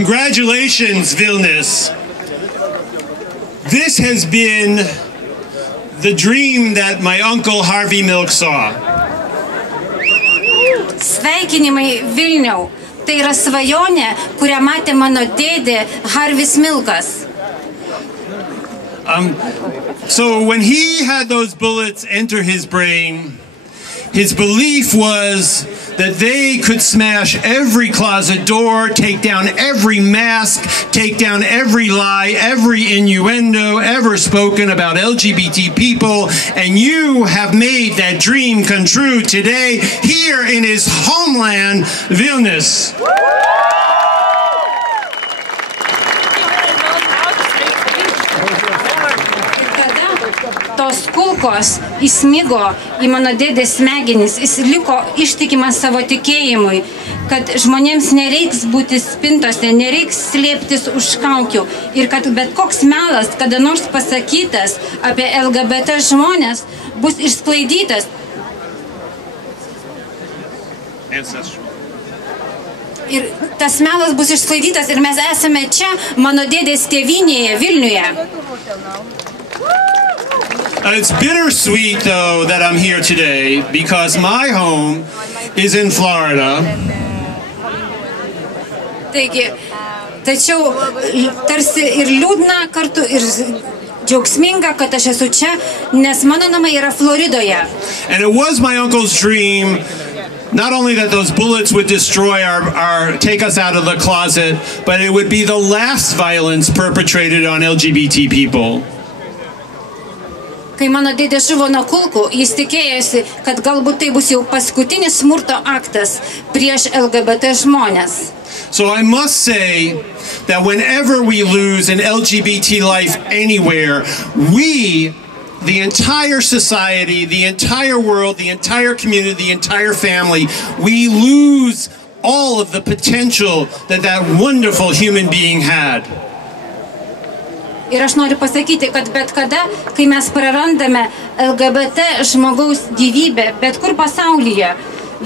Congratulations, Vilnius. This has been the dream that my uncle Harvey Milk saw. Sveikinimai Vilniau. Tai yra svajonė, kurią matė mano dėdė Harvis Milkas. So when he had those bullets enter his brain, his belief was that they could smash every closet door, take down every mask, take down every lie, every innuendo ever spoken about LGBT people, and you have made that dream come true today here in his homeland, Vilnius. Tos kulkos įsmigo į mano dėdės smegenis, jis liko ištikimas savo tikėjimui, kad žmonėms nereiks būti spintose, nereiks slėptis už kaukių ir kad bet koks melas, kada nors pasakytas apie LGBT žmonės, bus išsklaidytas. Ir tas melas bus išsklaidytas ir mes esame čia, mano dėdės tėvynėje, Vilniuje. It's bittersweet, though, that I'm here today because my home is in Florida. Taigi, tačiau tarsi ir liūdna kartu ir džiaugsminga, kad aš esu čia, nes mano namai yra Floridoje. And it was my uncle's dream not only that those bullets would destroy take us out of the closet, but it would be the last violence perpetrated on LGBT people. Kai mano dėdė žuvo nuo kulkų, jis tikėjosi, kad galbūt tai bus jau paskutinis smurto aktas prieš LGBT žmonės. So I must say that whenever we lose an LGBT life anywhere, we, the entire society, the entire world, the entire community, the entire family, we lose all of the potential that that wonderful human being had. Ir aš noriu pasakyti, kad bet kada, kai mes prarandame LGBT žmogaus gyvybę, bet kur pasaulyje,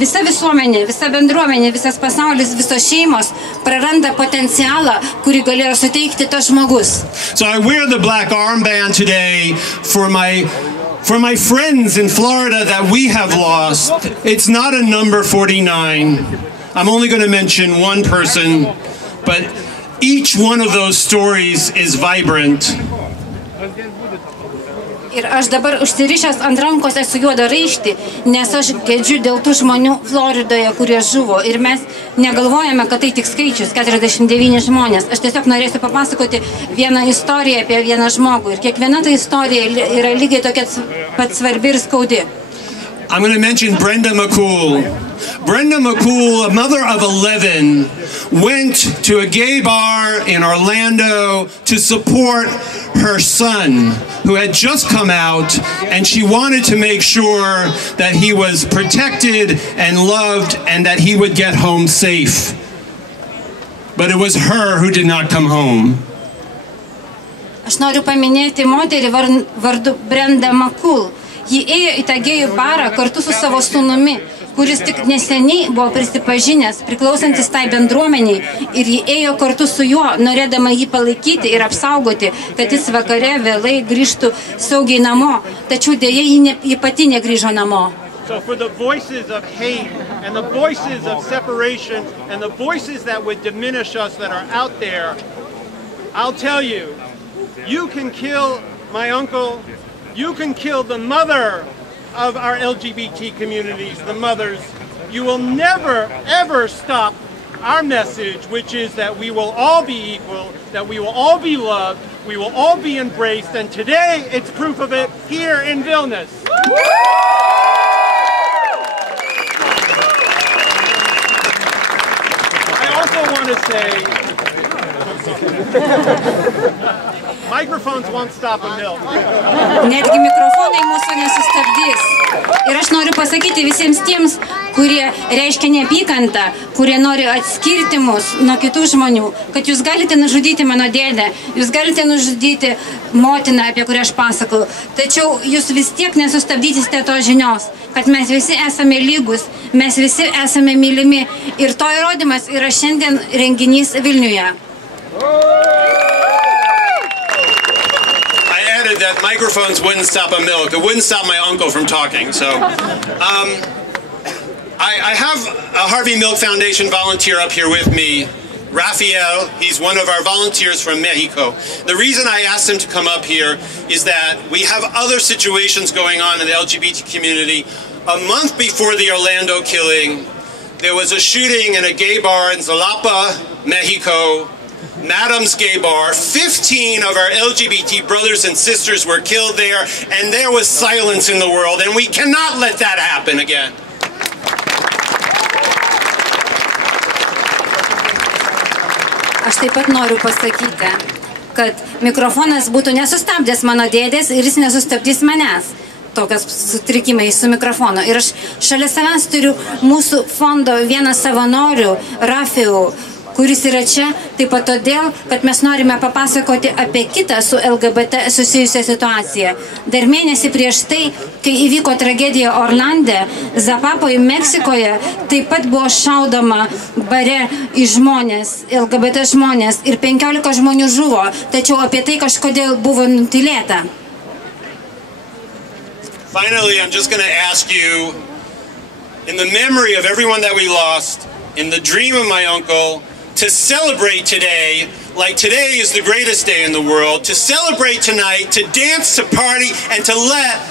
visa visuomenė, visa bendruomenė, visas pasaulis, visos šeimos praranda potencialą, kurį galėjo suteikti tas žmogus. So I wear the black armband today for my friends in Florida that we have lost. It's not a number 49. I'm only going to mention one person, but each one of those stories is vibrant. Ir aš dabar užsirišęs ant rankos esu juodą raištį, nes aš gedžiu dėl tų žmonių Floridoje, kurie žuvo. Ir mes negalvojame, kad tai tik skaičius, 49 žmonės. Aš tiesiog norėsiu papasakoti vieną istoriją apie vieną žmogų. Ir kiekviena ta istorija yra lygiai tokia pat svarbi ir skaudi. I'm going to mention Brenda McCool. Brenda McCool, a mother of 11, went to a gay bar in Orlando to support her son, who had just come out, and she wanted to make sure that he was protected and loved and that he would get home safe. But it was her who did not come home. Aš noriu paminėti moterį vardu Brenda McCool. Ji ėjo į tą gėjų barą kartu su savo sūnumi, kuris tik neseniai buvo prisipažinęs, priklausantis tai bendruomeniai, ir ji ėjo kartu su juo, norėdama jį palaikyti ir apsaugoti, kad jis vakare vėlai grįžtų saugiai namo, tačiau dėja ji pati negrįžo namo. So for the voices of hate and the voices of separation and the voices that would diminish us that are out there, I'll tell you, you can kill my uncle. You can kill the mother of our LGBT communities, the mothers. You will never, ever stop our message, which is that we will all be equal, that we will all be loved, we will all be embraced, and today it's proof of it here in Vilnius. I also want to say, microphones won't stop a mill. Netgi mikrofonai mūsų nesustabdys. Ir aš noriu pasakyti visiems tiems, kurie reiškia neapykantą, kurie nori atskirti mus nuo kitų žmonių, kad jūs galite nužudyti mano dėdę, jūs galite nužudyti motina, apie kurią aš pasakau. Tačiau jūs vis tiek nesustabdysite tos žinios, kad mes visi esame lygus, mes visi esame mylimi. Ir to įrodymas yra šiandien renginys Vilniuje. That microphones wouldn't stop a milk. It wouldn't stop my uncle from talking. So, I have a Harvey Milk Foundation volunteer up here with me, Rafael. He's one of our volunteers from Mexico. The reason I asked him to come up here is that we have other situations going on in the LGBT community. A month before the Orlando killing, there was a shooting in a gay bar in Jalapa, Mexico. Madam's Gay Bar. 15 of our LGBT brothers and sisters were killed there, and there was silence in the world, and we cannot let that happen again. Aš taip pat noriu pasakyti, kad mikrofonas būtų nesustabdęs mano dėdės ir jis nesustabdys manęs. Tokias sutrikimai su mikrofonu. Ir aš šalia savęs turiu mūsų fondo vieną savanorių, Rafiu, kuris yra čia, taip pat todėl, kad mes norime papasakoti apie kitą su LGBT susijusią situaciją. Dar mėnesį prieš tai, kai įvyko tragedija Orlande, Zapapoje, Meksikoje, taip pat buvo šaudoma bare į žmonės, LGBT žmonės, ir 15 žmonių žuvo, tačiau apie tai kažkodėl buvo nutylėta. Finally, I'm just going to ask you, in the memory of everyone that we lost, in the dream of my uncle, to celebrate today, like today is the greatest day in the world, to celebrate tonight, to dance, to party, and to let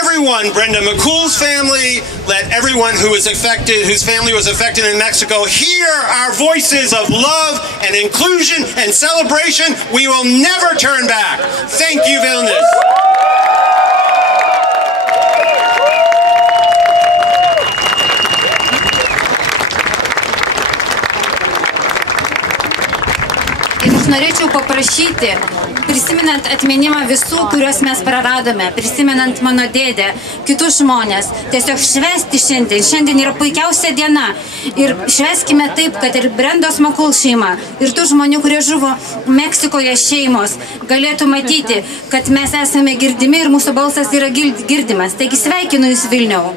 everyone, Brenda McCool's family, let everyone who was affected, whose family was affected in Mexico, hear our voices of love and inclusion and celebration. We will never turn back. Thank you, Vilnius. Norėčiau paprašyti, prisimenant atminimą visų, kuriuos mes praradome, prisimenant mano dėdę, kitus žmonės, tiesiog švęsti šiandien. Šiandien yra puikiausia diena. Ir švęskime taip, kad ir Brendos McCool šeima, ir tų žmonių, kurie žuvo Meksikoje šeimos, galėtų matyti, kad mes esame girdimi ir mūsų balsas yra girdimas. Taigi sveikinu Jūs Vilniau.